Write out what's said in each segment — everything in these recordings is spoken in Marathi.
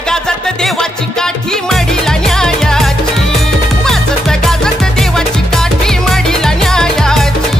गाजत देवाची काठी मडीला न्यायाची, वाजत गाजत देवाची काठी मडीला न्यायाची।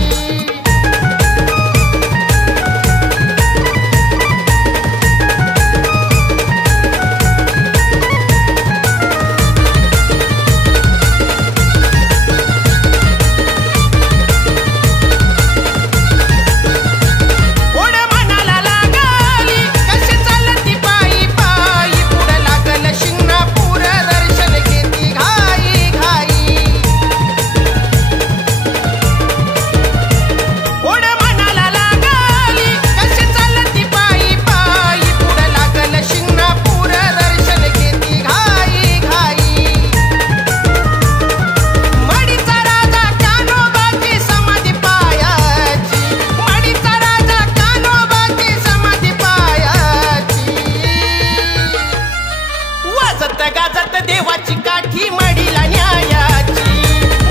गाजत देवाची काठी मडीला न्यायाची,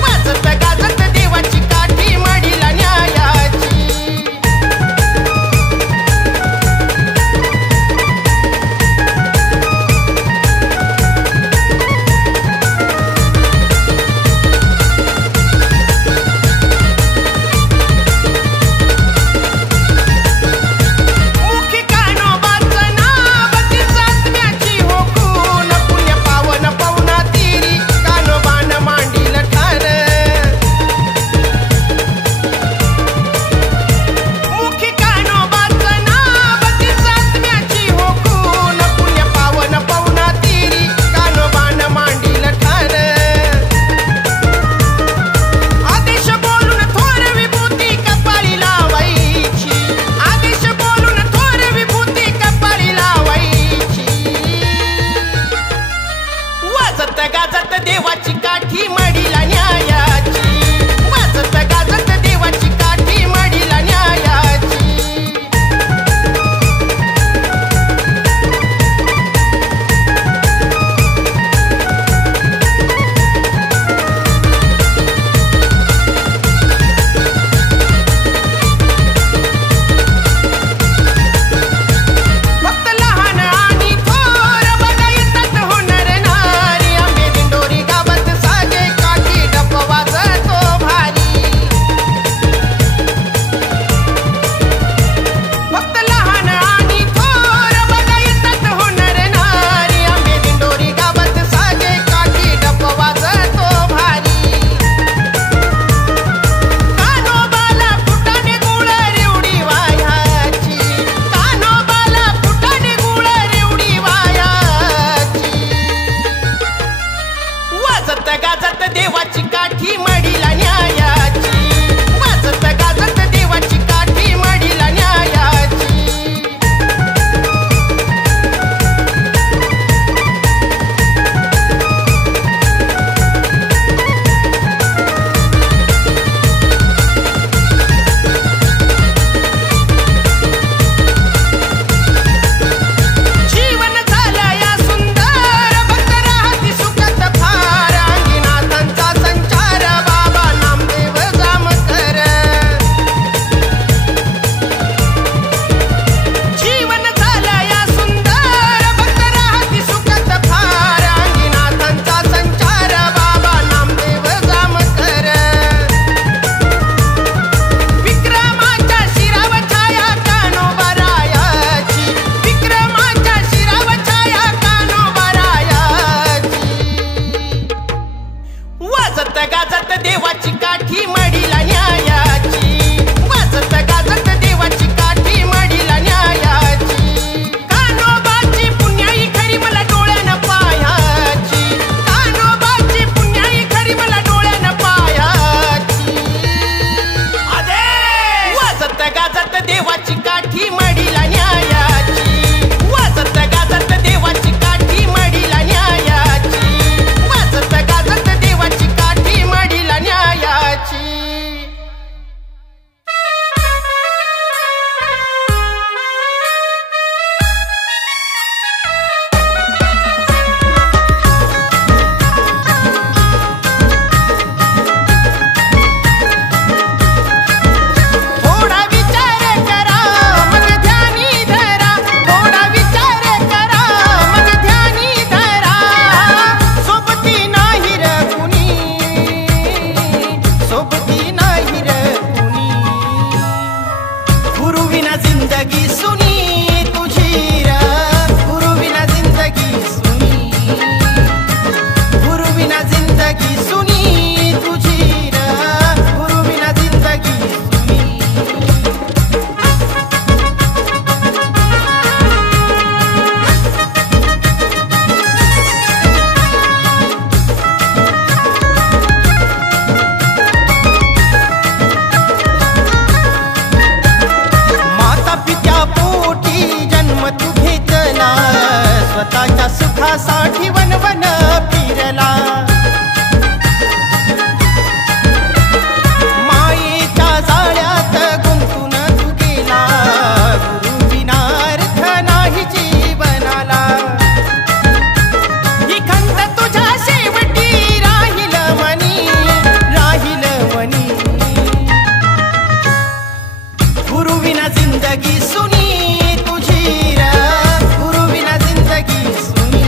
वाजत गाजत देवाची काठी मडीला न्यायाची। मुखी कान्होबाचं नाव ती सातव्याची हो खून, पुण्य पावन पवना स्वतःच्या सुखासाठी वनवन फिरला मायेच्या जाळ्यात गुंतून तू गेला गुरु विना अर्थ नाही जीवनाला ही खंत तुझ्या शेवटी राहील मनी गुरु विना जिंदगी सुनी तुझी गुरु विना जिंदगी सुनी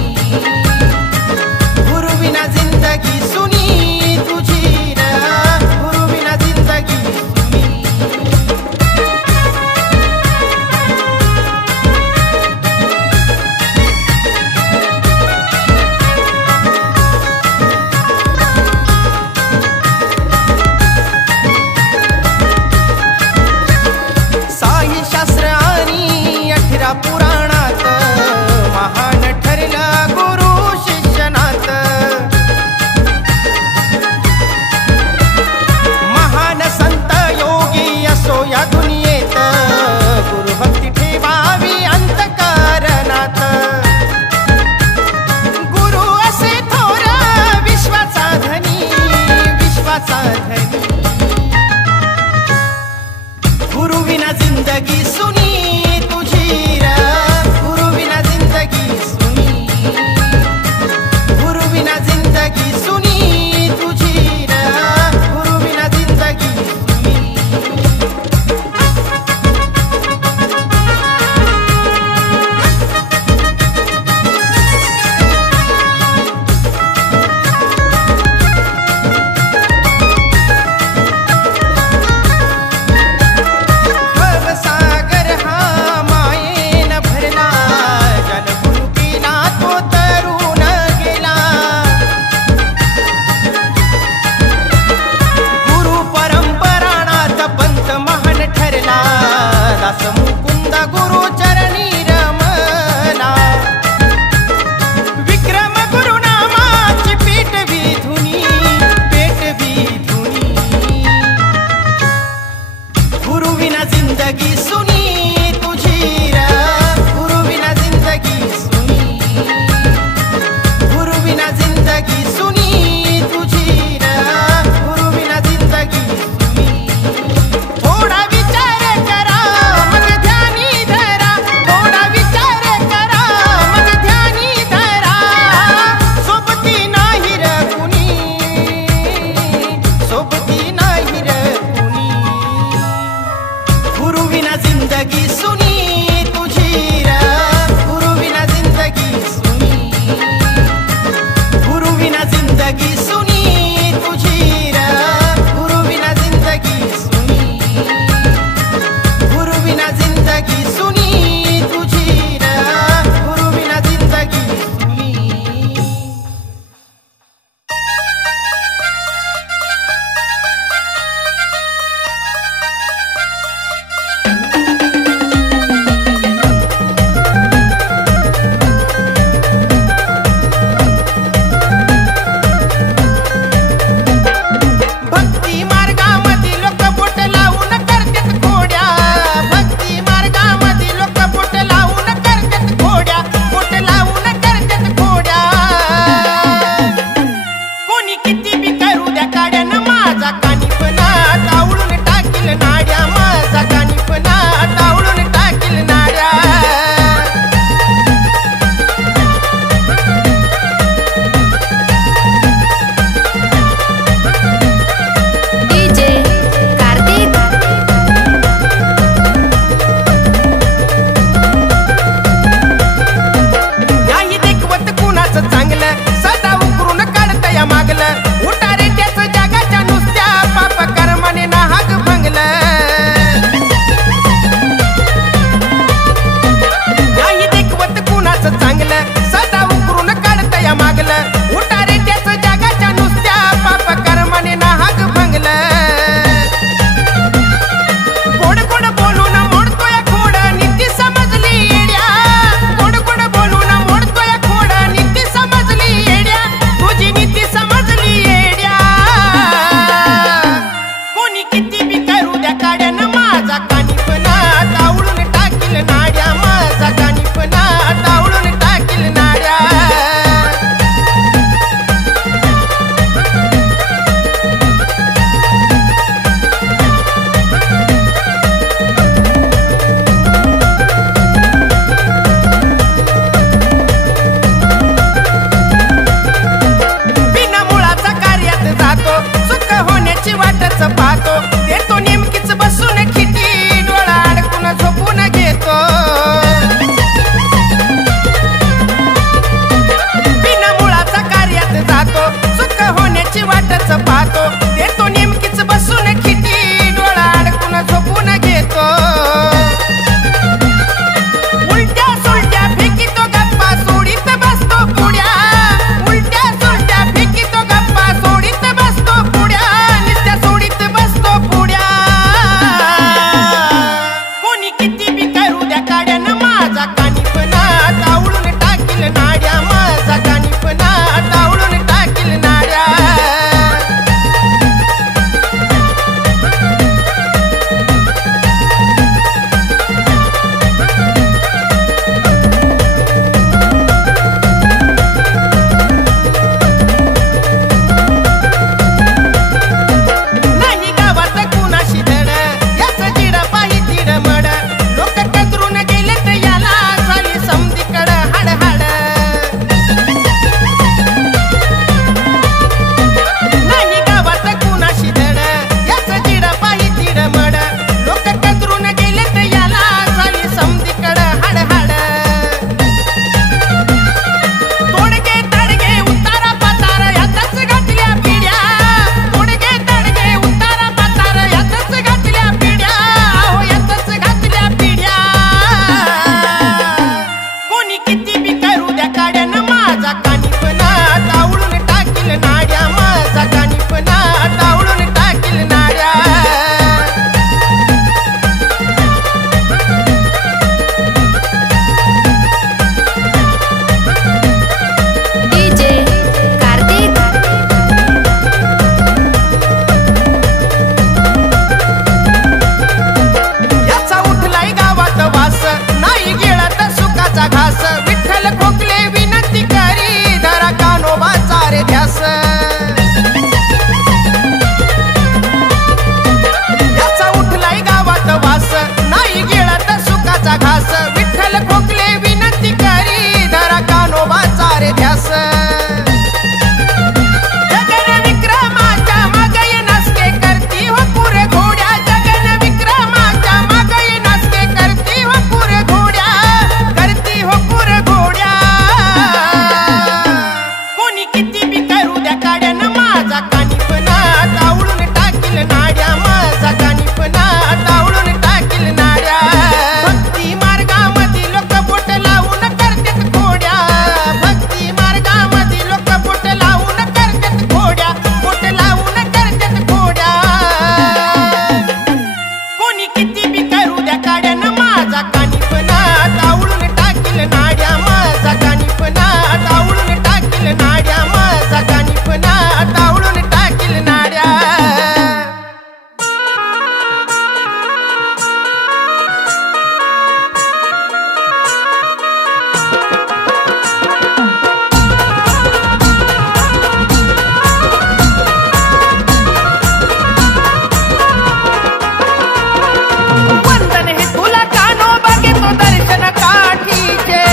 काड्यानं माझा कानिपणा तावळून टाकील नाड्या, माझा कानिपणा तावळून टाकील नाड्या. डीजे कार्तिक. याचा उठलाय गावात वास, नाही गिळत सुखाचा घास. विठ्ठल खोकले विनंती करी, धरा कान्होबाचा रे ध्यास. याचा उठलाय गावात वास, नाही गिळत सुखाचा घास. विठ्ठल खोकले विनंती करी, धरा कान्होबाचा रे ध्यास. जगन विक्रमाच्या मागे नसके करती हो पुरे घोड्या, जगन विक्रमाच्या मागे नसके करती हो पुरे घोड्या, करती हो पुरे घोड्या. कोणी किती बी करू द्या काड्यानं माझा कानिपणा तावळून टाकील नाड्या, माझा कानिपणा तावळून टाकील नाड्या. भक्ती मार्गामध्ये लोक बोट लावून करतात खोड्या, भक्ती मार्गामध्ये लोक बोट लावून करतात खोड्या, बोट लावून करतात खोड्या. कोणी किती बी करू द्या काड्यानं माझा कानिपणा तावळून टाकील नाड्या, माझा कानिपणा तावळून टाकील नाड्या, माझा कानिपणा तावळून टाकील नाड्या. वंदन हे तुला कान्होबा घेतो दर्शन काठीचे,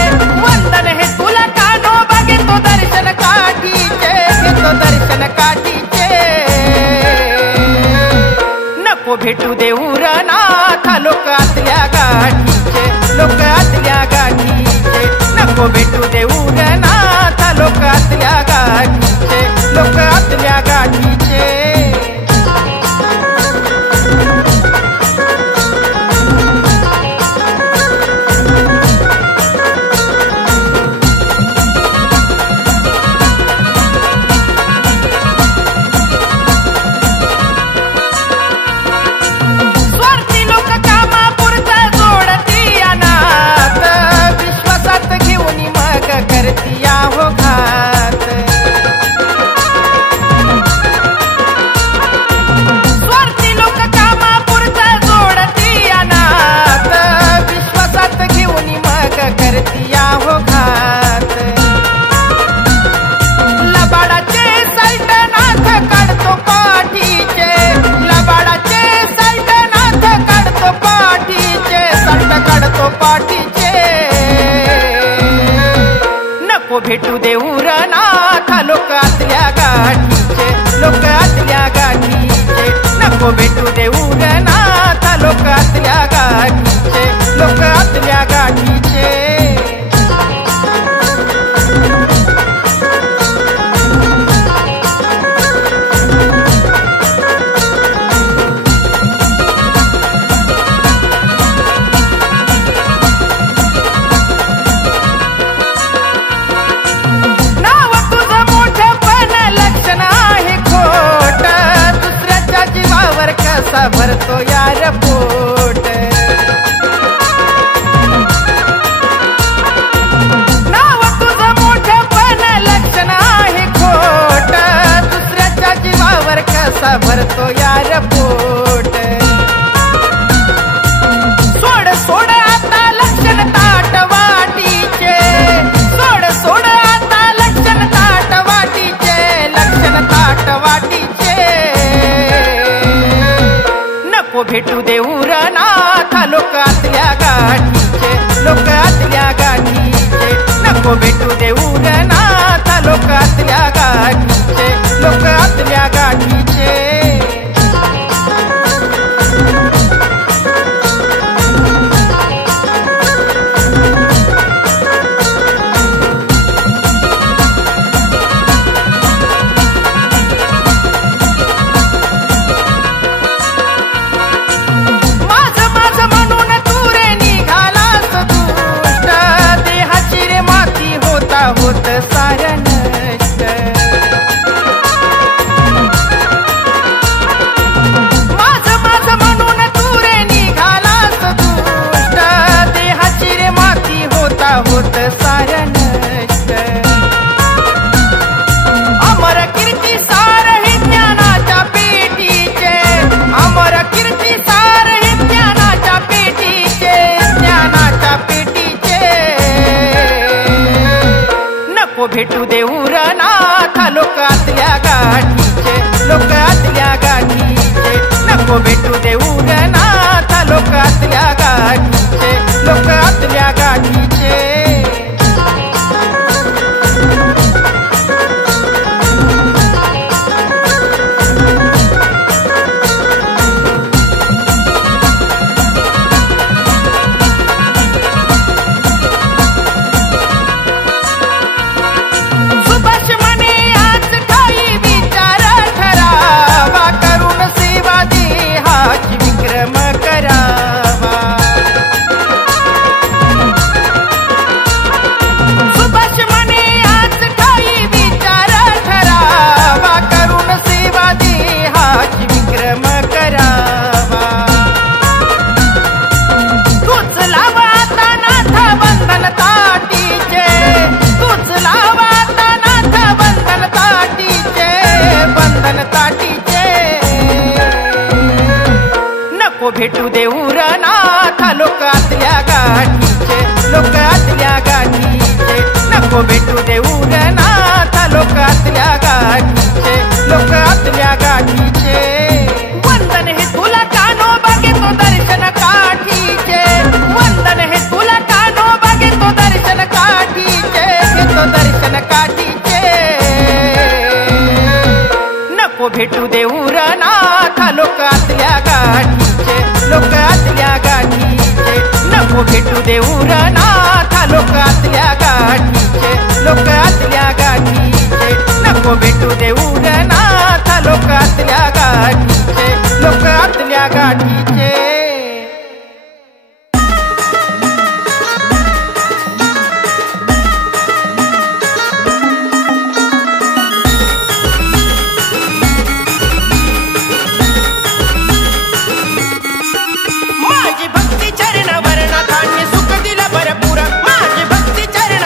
वंदन हे तुला कान्होबा घेतो दर्शन काठीचे, घेतो दर्शन काठीचे. नको भेटू देऊर नाथ लोक आतल्या गाठीचे, लोक आतल्या गाठीचे. नको भेटू देऊर नाथ लोक आतल्या गाठीचे, लोक आतल्या गाठीचे. स्वार्थी लोक कामापुरता जोडती अनाथ, विश्वासात घेऊन मग करती हो घात. स्वार्थी लोक कामापुरता जोडती अनाथ, विश्वासात घेऊन मग करती हो घात. लबाडाचे सल्टनाथ काढतो पाठीचे, लबाडाचे सल्टनाथ काढतो पाठीचे, सल्ट काढतो पाठीचे. नको भेटू देऊर नाथ लोक आतल्या गाठीचे, लोक आतल्या गाठीचे. नको भेटू देऊर नाथ लोक आतल्या गाठीचे, लोक आतल्या गाठीचे. नाव तुझं मोठं पण लक्षण आहे खोट, दुसऱ्याच्या जीवावर कसा भरतो यार पोट. नाव तुझं मोठं पण लक्षण आहे खोट, दुसऱ्याच्या जीवावर कसा भरतो यार पोट. सोड सोड आता लक्षण ताट वाटीचे, सोड सोड आता लक्षण ताट वाटीचे, लक्षण ताट वाटीचे. नको भेटू देऊर नाथ लोक आतल्या गाठीचे, लोक आतल्या गाठीचे. नको भेटू देऊर नाथ लोक आतल्या गाठीचे, लोक आतल्या गाठीचे. होता होता होत सारं नष्ट. माझं माझं म्हणून तू रे निघालास दुष्ट, देहाची रे माती होता होत सारं नष्ट. अमर कीर्ती सार हे ज्ञानाच्या पेटीचे, अमर कीर्ती सार हे ज्ञानाच्या पेटीचे, ज्ञानाच्या पेटीचे. नको भेटू देऊर नाथ लोकातल्या गाठीचे, लोकातल्या गाठीचे. नको भेटू देऊर नाथ लोकातल्या गाठीचे, लोकातल्या गाठीचे. भेटू देऊर नाथ लोकातल्या गाठीचे, लोकातल्या गाठीचे. नको भेटू देऊर नाथ लोकातल्या गाठीचे, लोकातल्या गाठीचे. वंदन हे तुला कानो बघेतो दर्शन काठीचे, वंदन हे तुला कानो बघेतो दर्शन काठीचे, घेतो दर्शन काठीचे. नको भेटू देऊर नाथ लोकातल्या गाठीचे, लोकातल्या गाठीचे. नको भेटू देऊर नाथ लोकातल्या गाठीचे, लोकातल्या गाठीचे. नको भेटू देऊर नाथ लोकातल्या गाठीचे, लोकातल्या गाठीचे. माझी भक्ती चरण वर्ण धान्य सुख दिलं भरपूर, माझी भक्ती चरण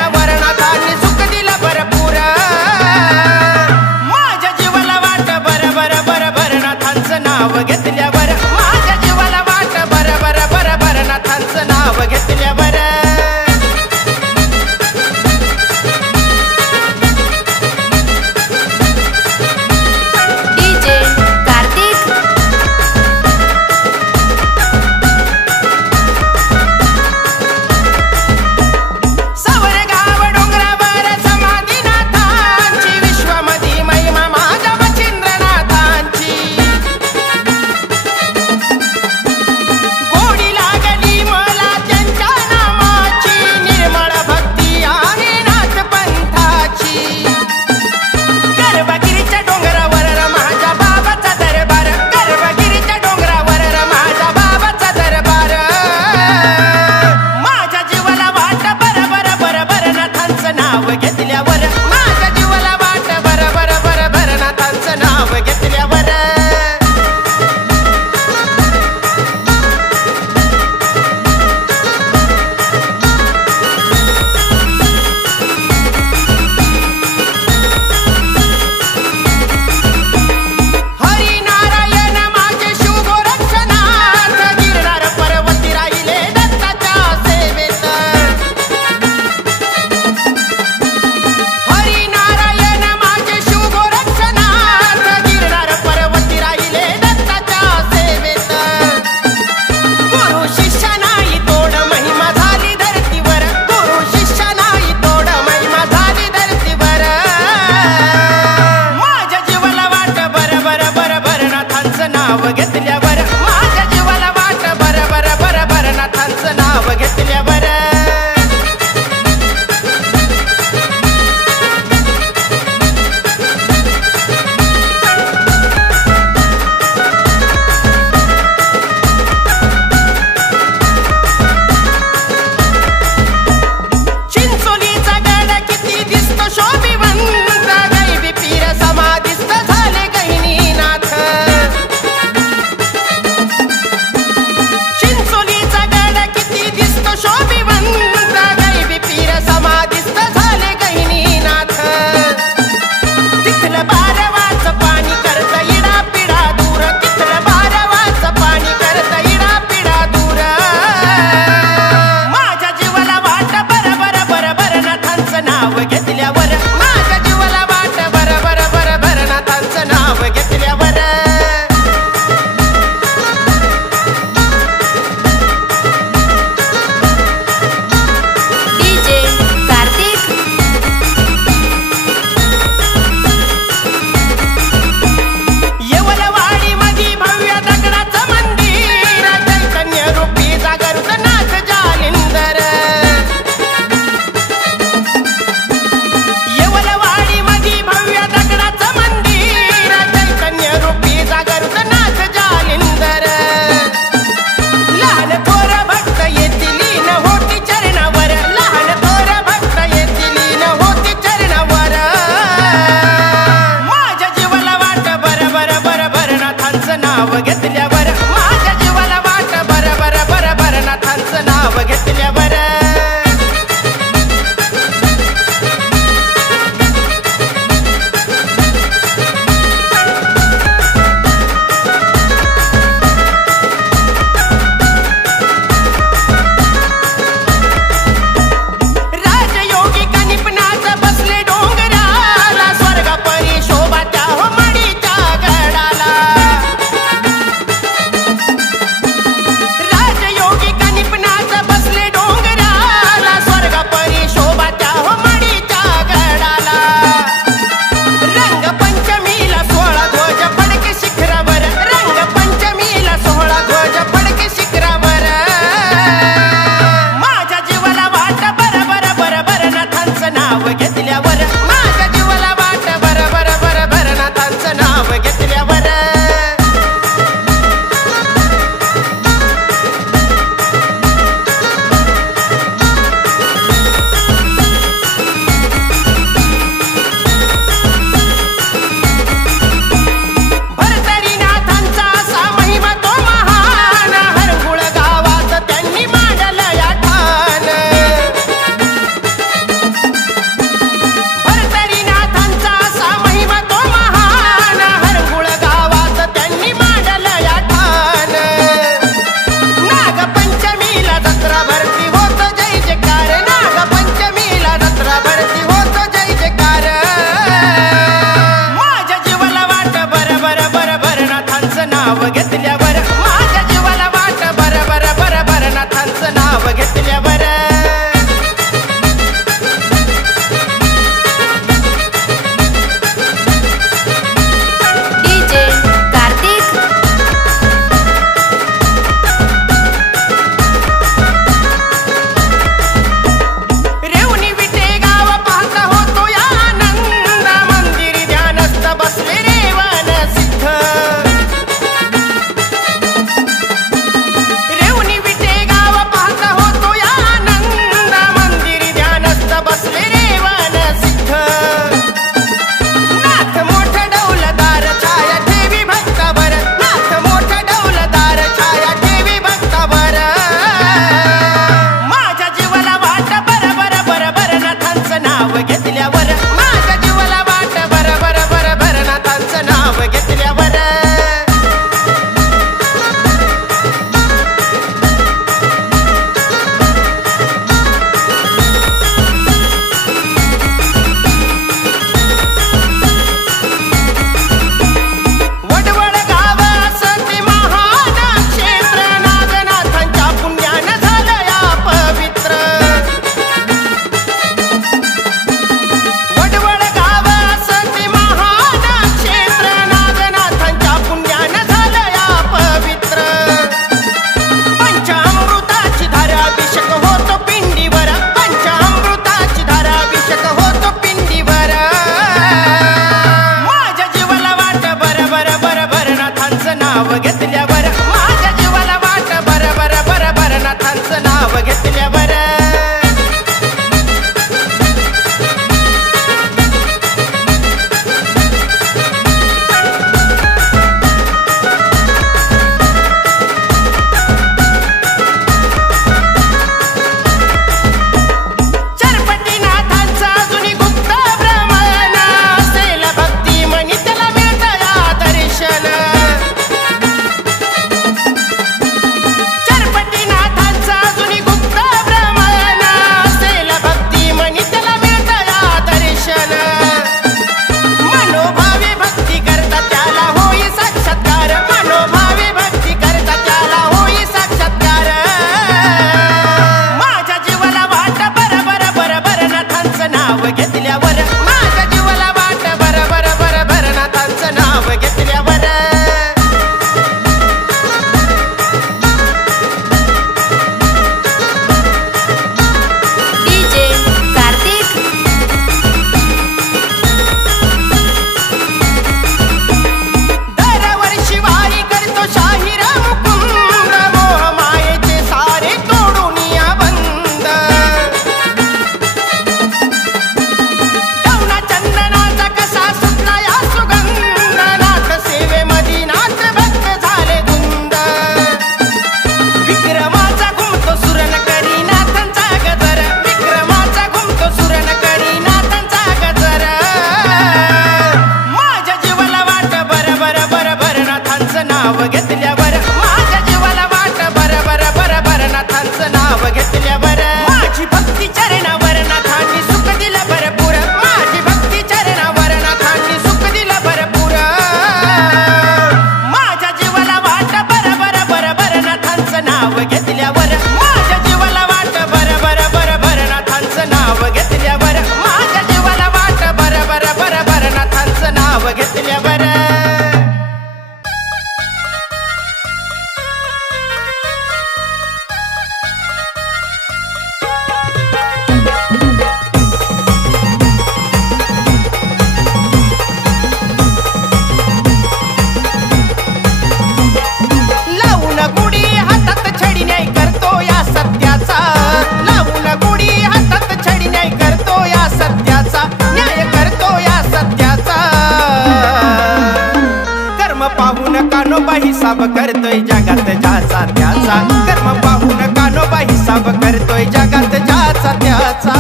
करतोय जगात ज्याचा त्याचा, कर्म पाहून कानोबा हिसाब करतोय जगात ज्याचा त्याचा.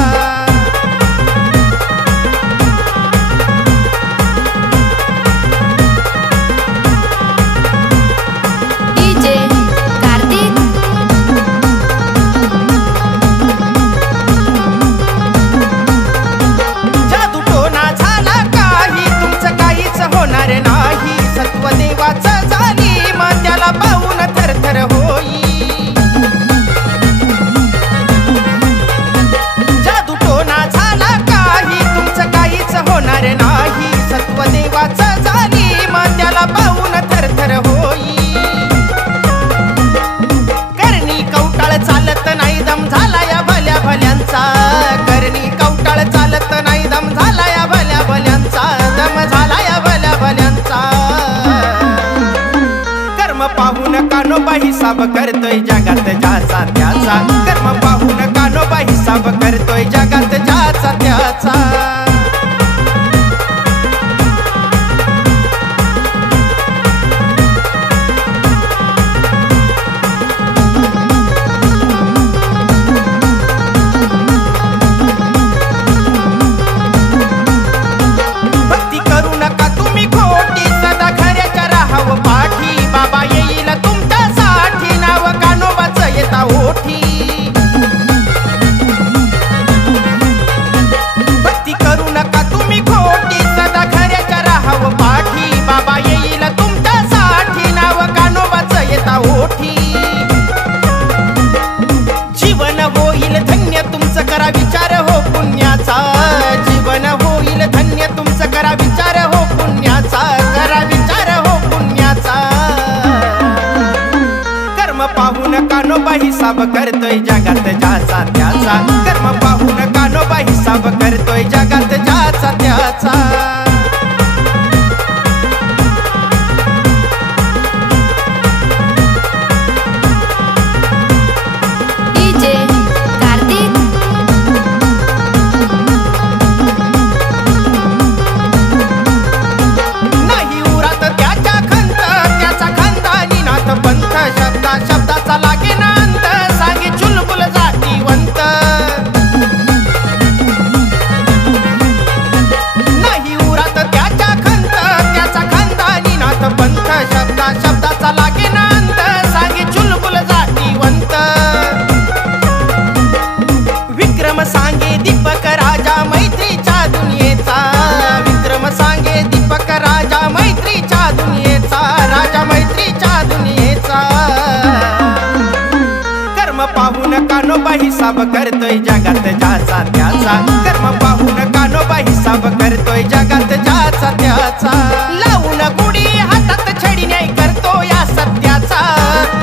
डीजे कार्तिक. जादू टोना झाला काही तुमचं काहीच होणार नाही, सत्वदेवाचं झाली मग त्याला पाहून थरथर होई. जादू टोना झाला काही तुमचं काहीच होणार नाही, सत्वदेवाचं झाली मग त्याला पाहून थरथर होई. करणी कवटाळ चालत नाही दम झाला या भल्या भल्यांचा, करणी कवटाळ चालत नाही दम झाला या भल्या भल्यांचा, दम झाला या भल्या भल्यांचा. कर्म पाहून कानोबा हिसाब करतोय जगात ज्याचा त्याचा, कर्म पाहून कानोबा हिसाब करतोय जगात ज्याचा त्याचा. भक्ती करू नका तुम्ही खोटी, सदा खऱ्याच्या राहावं पाठी, बाबा येईल तुमच्यासाठी नाव कानोबाचं येता ओठी. भक्ती करू नका तुम्ही खोटी, सदा खऱ्याच्या राहावं पाठी, बाबा येईल तुमच्यासाठी नाव कानोबाचं येता ओठी. जीवन होईल धन्य तुमचं करा विचार हो पुण्याचा, जीवन होईल धन्य तुमचं करा विचार हो पुण्याचा, करा विचार हो पुण्याचा. कर्म पाहून कानोबा हिसाब करतोय जगात ज्याचा त्याचा, कर्म पाहून कानोबा हिसाब करतोय जगात ज्याचा त्याचा. डीजे कार्तिक. नाही उरात त्याच्या खंत, त्याचा खंदानी नाथ पंथ, शब्दा शब्दाचा लागे नांत, सांगे चुलबुल जातीवंत. नाही उरात त्याच्या खंत, त्याचा खंदानी नाथ पंथ, शब्दा शब्दाचा लागे नांत, सांगे चुलबुल जातीवंत. विक्रम सांगे दीपक राजा मैत्रीच्या दुनियेचा, विक्रम सांगे दीपक राजा मैत्रीच्या दुनियेचा, राजा मैत्रीच्या दुनियेचा. कर्म पाहून कानोबा हिसाब करतोय जगात ज्याचा त्याचा, कर्म पाहून कानोबा हिसाब करतोय जगात ज्याचा त्याचा. लावून गुढी हातात छडी न्याय करतो या सत्याचा,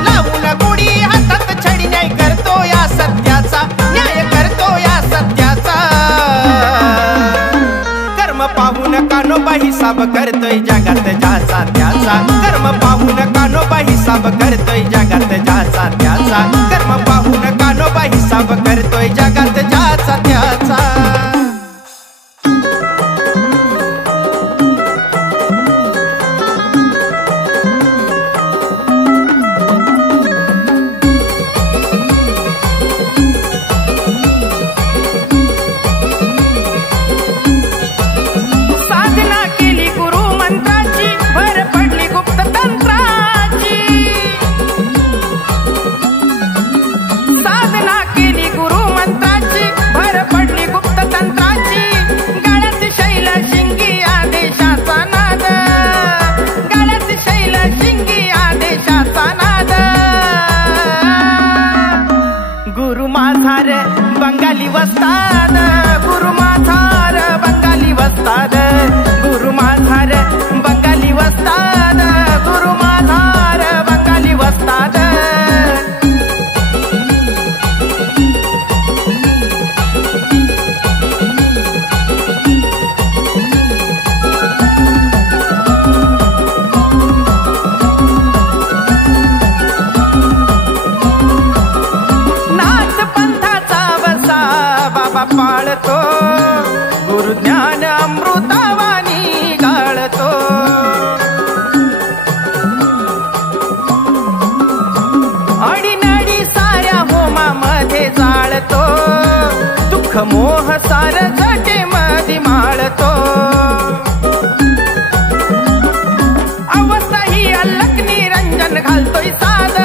लावून गुढी हातात छडी न्याय करतो या सत्याचा, न्याय करतो या सत्याचा. कर्म पाहून कानोबा हिसाब करतोय जगात ज्याचा त्याचा, कर्म पाहून कानोबा हिसाब करतोय जगात ज्याचा त्याचा, कर्म पाहून कानोबा हिसाब करतोय जगात ज्याचा त्याचा. साधना केली गुरु मंत्राची, भर पडली गुप्त तंत्राची. साधना केली गुरु मंत्राची, भर पडली गुप्त तंत्राची. गळ्यात शैल शिंगी आदेशाचा नाद, गळ्यात शैल शिंगी आदेशाचा नाद. गुरु माझार बंगाली वस्ताद, गुरु माझार बंगाली वस्ताद, गुरु माझार बंगाली वस्ताद, गुरु माझार बंगाली वस्ताद. नाथ पंथाचा वसा बाबा पाळतो, गुरु ज्ञान अमृतावानी गाळतो. सुख मोह सार जटे मधी माळतो अवस्था ही अल्लक निरंजन घालतोय साद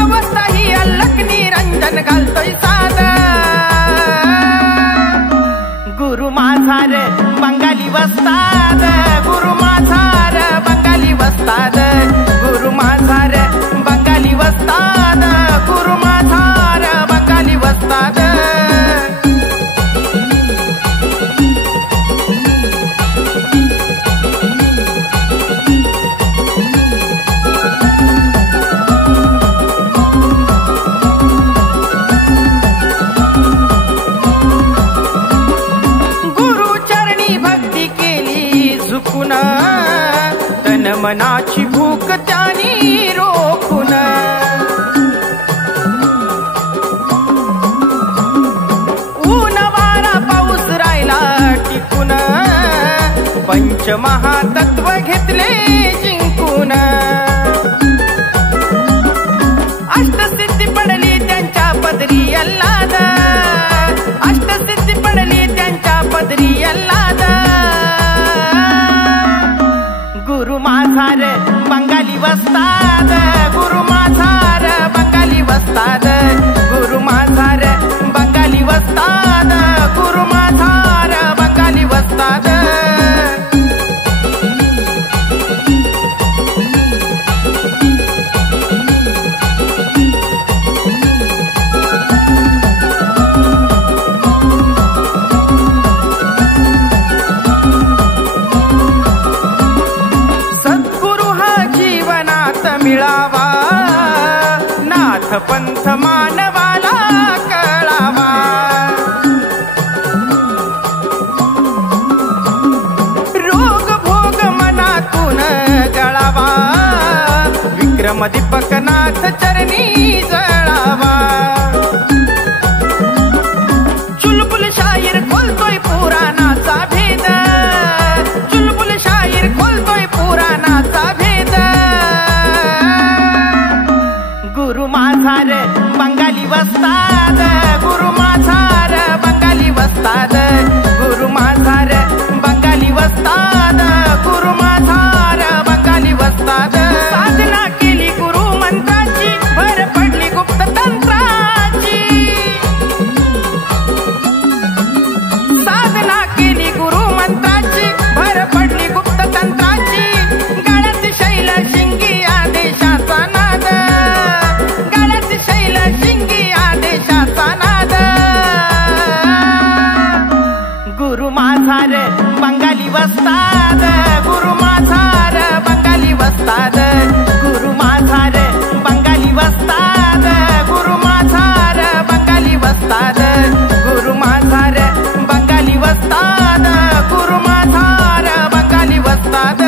अवस्था ही अल्लक निरंजन घालतोय साद गुरु माझा रे बंगाली वस्ताद गुरु माझा रे बंगाली वस्ताद गुरु माझा रे बंगाली वस्ताद गुरु माझा रे बंगाली वस्ताद तन मनाची भूक त्यानी रोखून ऊन वारा पाऊस राहिला टिकून पंचमहातत्व घेतले जिंकून अष्टसिद्धी पडली त्यांच्या पदरी अल्लाद अष्टसिद्धी पडली त्यांच्या पदरी अल्लाद गुरु माझा रे बंगाली वस्ताद गुरु माझा रे बंगाली वस्ताद गुरु माझा रे बंगाली वस्ताद गुरु माझा रे बंगाली वस्ताद मिळावा नाथ पंथ मानवाला कळावा रोग भोग मनातून गळावा विक्रम दीपक नाथ चरणी जळावा चुलबुल शाहीर खोलतोय पुराणाचा भेद चुलबुल शाहीर खोलतोय पुराणाचा भेद गुरु माझा रे बंगाली वस्ताद गुरु माझा रे बंगाली वस्ताद गुरु माझा रे बंगाली वस्ताद गुरु माझा रे बंगाली वस्ताद साधना केली गुरु मंत्राची भर पडली गुप्त तंत्राची साधना केली गुरु मंत्राची भर पडली गुप्त तंत्राची गळ्यात शैल शिंगी आदेशाचा नाद शैल शिंगी आदेशाचा नाद गुरु माझा रे बंगाली वस्ताद गुरु माझा रे बंगाली वस्ताद गुरु माझा रे बंगाली वस्ताद गुरु माझा रे बंगाली वस्ताद गुरु माझा रे बंगाली वस्ताद गुरु माझा रे बंगाली वस्ताद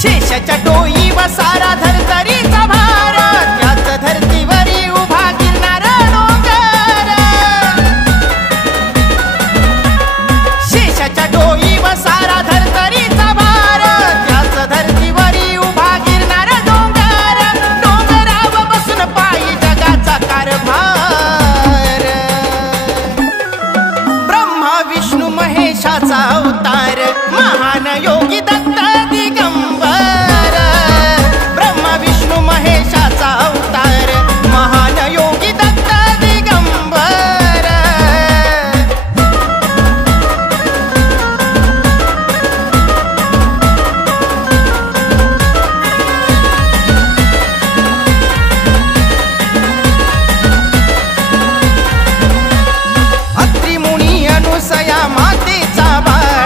शेषाच्या डोई वसारा धरतरीचा भार त्याच धरतीवरी उभा गिरणार डोंगर शेषाच्या डोई वसारा धरतरीचा भार त्याच धरतीवरी उभा गिरणार डोंगर डोंगराव बसून पायी जगाचा कारभार ब्रह्मा विष्णू महेशाचा अवतार महान योगी दत्त दिगंबर ब्रह्मा विष्णू महेशाचा अवतार महान योगी दत्त दिगंबर अत्रि मुनी अनुसया मातेचा बाळ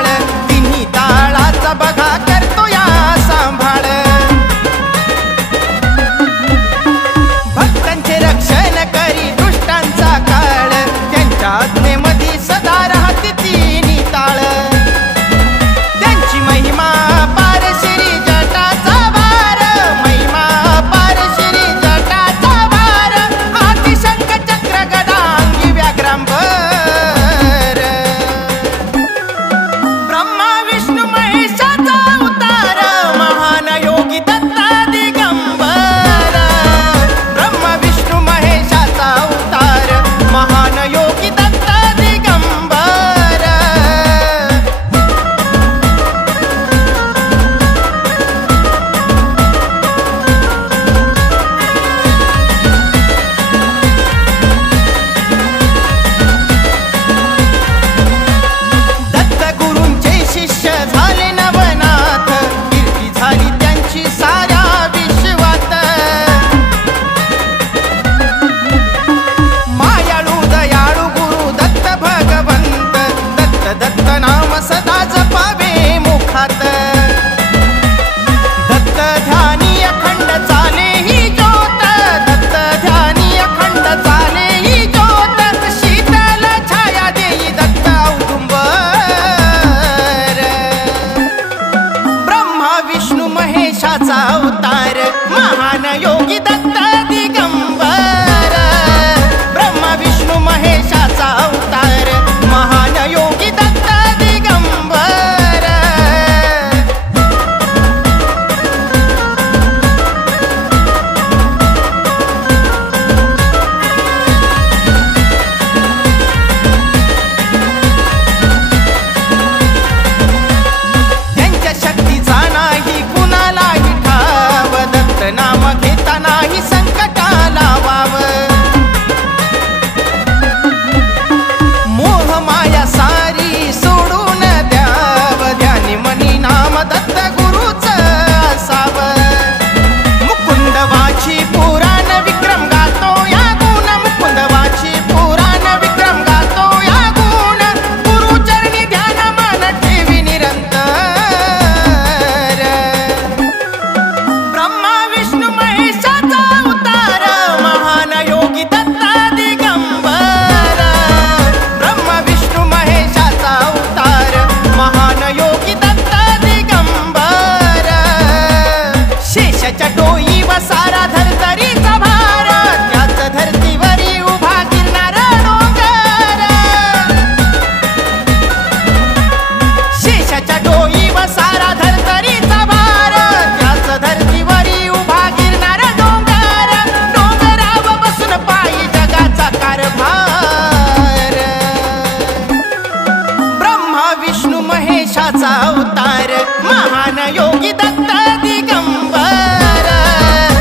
महेशाचा अवतार महान योगी दत्त दिगंबर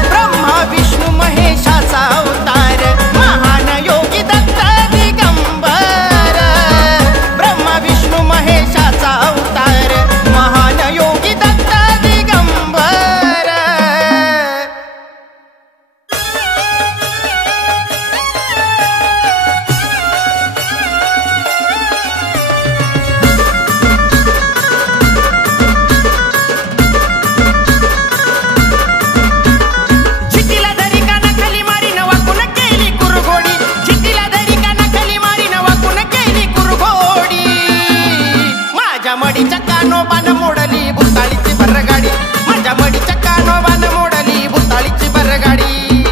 ब्रह्मा विष्णू महेशाचा अवतार महान योगी दत्त दिगंबर ब्रह्मा विष्णू महेशाचा अवतार महान योगी दत्त दिगंबर मडीच्या कानोबान मोडली भुताळीची भरगाडी माझ्या मडीच्या कानोबान मोडली भुताळीची भरगाडी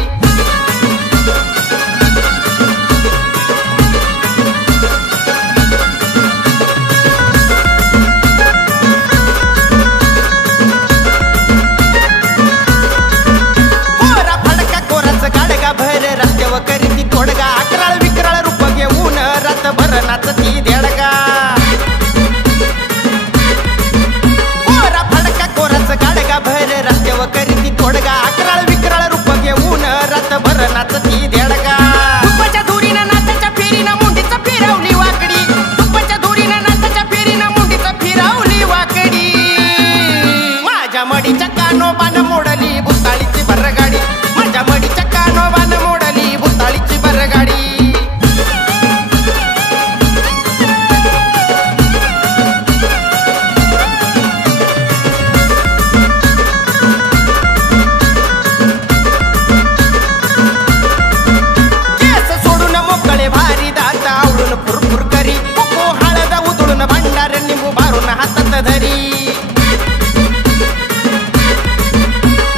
कोरा फडका कोराचं गाडगा भर रस्त्यावर करीती तोडगा अकराळ विकराळ रूप घेऊन रातभर नाचती देडगा भर रस्त्यावर करीती तोडगा अकराळ विकराळ रूप घेऊन रातभर नाचती देडगा तुपाच्या धुरीनं नाचाच्या फेरीनं मुंडीचं फिरवली वाकडी तुपाच्या धुरीनं नाचाच्या फेरीनं मुंडीचं फिरवली वाकडी माझ्या मडीच्या कानोबान मोडली भुताळीची भरगाडी माझ्या मडीच्या कानोबान मोडली भुताळीची भरगाडी भारी दात आवळून फुरफुर करी कोको हळद उधळून भंडार निंबू भारून हातात धरी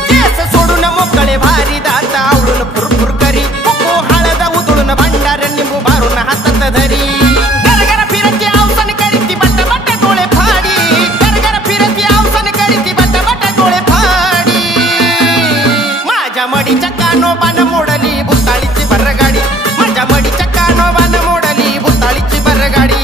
केस सोडून मोकळे भारी दात आवळून फुरफुर करी कोको हळद उधळून भंडार निंबू भारून हातात धरी गरगर फिरती अवसान करीती बट्टा बट्टा डोळे फाडी गरगर फिरती अवसान करीती बट्टा बट्टा डोळे फाडी माझ्या मडीच्या कानोबान मोडली भुताळीची भरगाडी माझ्या मडीच्या कानोबान मोडली भुताळीची भरगाडी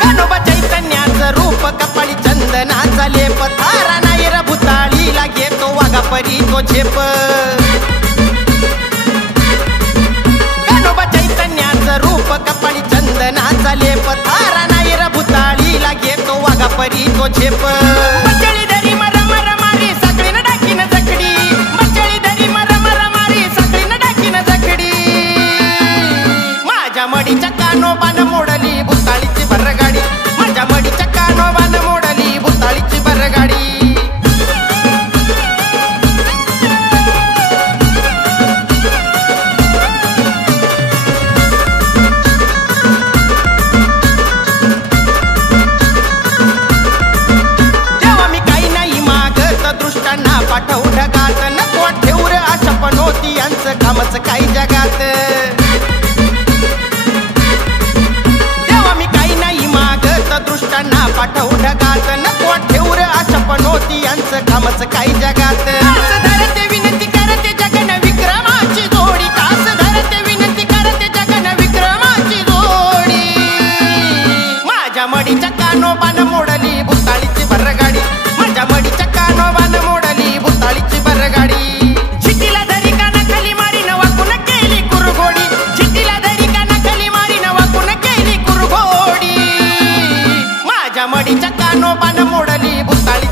कानोबा चैतन्याचं रूप कपाळी चंदनाचा लेप थारा नाही र भुताळीला घेतो वाघा परी तो झेप रूप कपाळी चंदनाचा लेप थारा नाही र भुताळीला घेतो वाघा परी तो झेप बचळी धरी मर मर मारी साखळीनं डाकीन जखडी बचळी धरी मर मर मारी साखळीनं डाकीन जखडी माझ्या मडीच्या कानोबान मोडली भुताळीची भरगाडी माझ्या मडीच्या कानोबान मोडली भुताळीची भरगाडी पाठव ढगात नको ठेवर आशा पण होती यांचं कामच काही जगात तेव्हा मी काही नाही मागत दृष्टांना पाठव ढगात नको ठेवर आशा पण होती यांचं कामच काही जगात तास धरते विनंती करते जगन विक्रमाची जोडी तास धरते विनंती करते जगन विक्रमाची जोडी माझ्या मडीच्या कानोबान मोडली भुताळीची भरगाडी माझ्या मडीच्या कानोबान मोडली भुताळीची भरगाडी झिटीला धरी कानाखाली मारी न वाकून केली कुरघोडी झिटीला धरी कानाखाली मारी न वाकून केली कुरघोडी माझ्या मडीच्या कानोबान मोडली भुताळी